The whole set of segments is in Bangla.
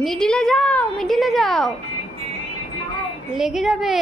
মিডিলে যাও, মিডিলে যাও, লেগে যাবে।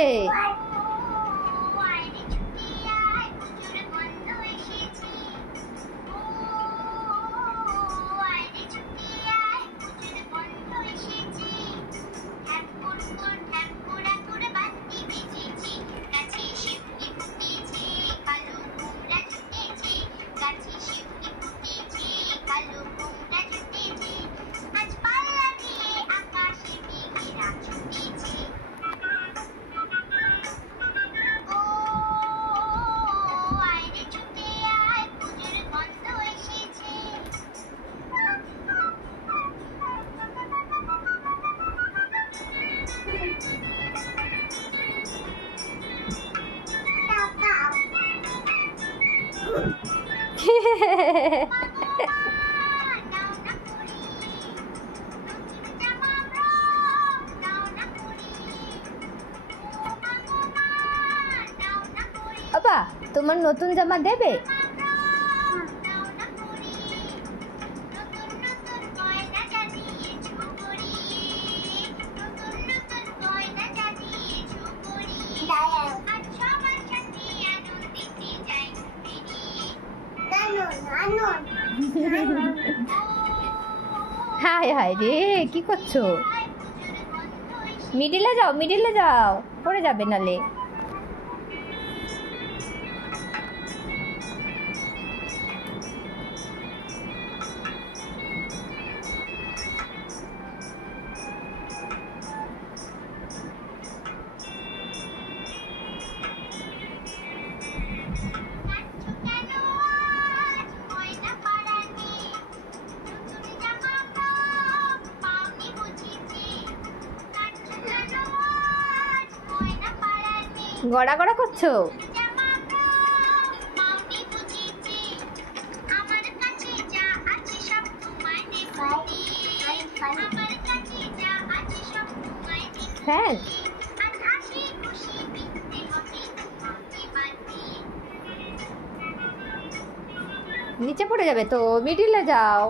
বাবা তোমার নতুন জামা দেবে? হায় হায় রে, কি করছো? মিডিলে যাও, মিডিলে যাও, পড়ে যাবে নালে। গড়া গড়া করছো? ফ্যান নিচে পড়ে যাবে তো, মিডিলে যাও।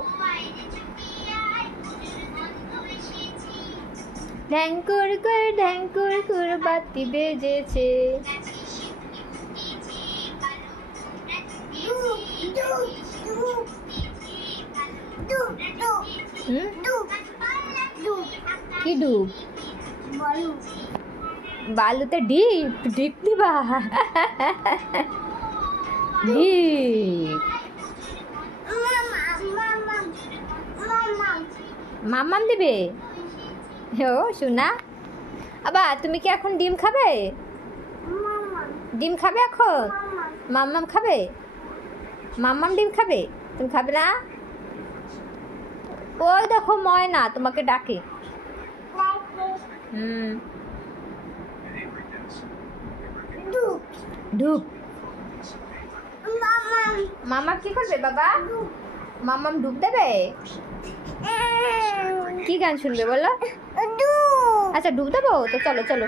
ঢ্যাঙ্কুর কুর বাতি বেজেছে। কি ডুব? বালুতে ডিপ ডিপ দিবা? ডিপ মাম্মাম দিবে? ও শোনা, আবা তুমি কি এখন ডিম খাবে? ডিম খাবে এখন? মাম্মাম খাবে? মাম্মাম ডিম খাবে? তুমি খাবে না? ওই দেখো ময়না তোমাকে ডাকে। ডুব। মামা কি করবে বাবা? মাম্মাম ডুব দেবে? কি গান শুনবে বলো? আচ্ছা ডুব দেবো তো, চলো চলো।